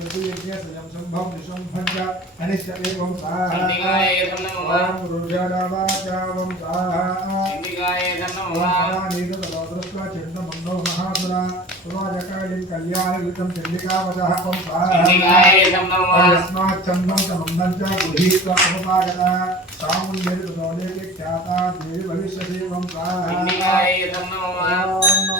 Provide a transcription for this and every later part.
यज्ञ स्वयं संभव निशंभं च अनिष्ट एवं चण्डिकाय स्वाहा नमः ॐ रुद्रदावाचावं स्वाहा चण्डिकाय ॐ नमः नीतदृष्ट्वा चण्डमन्दो महासुरा सुराजकालिं कल्याणयुतं चण्डिकावचः ॐ स्वाहा चण्डिकाय नमः यस्मात् चन्दं च मन्दं च गृहीत्वा समुपागतः सामुन्यर्तदोलेके ख्याता देवी भविष्यति ॐ स्वाहा चण्डिकाय नमः ॐ नमो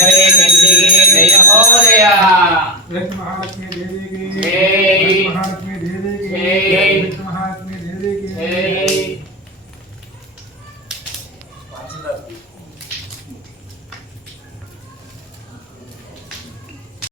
चण्डिके जय हो देवी की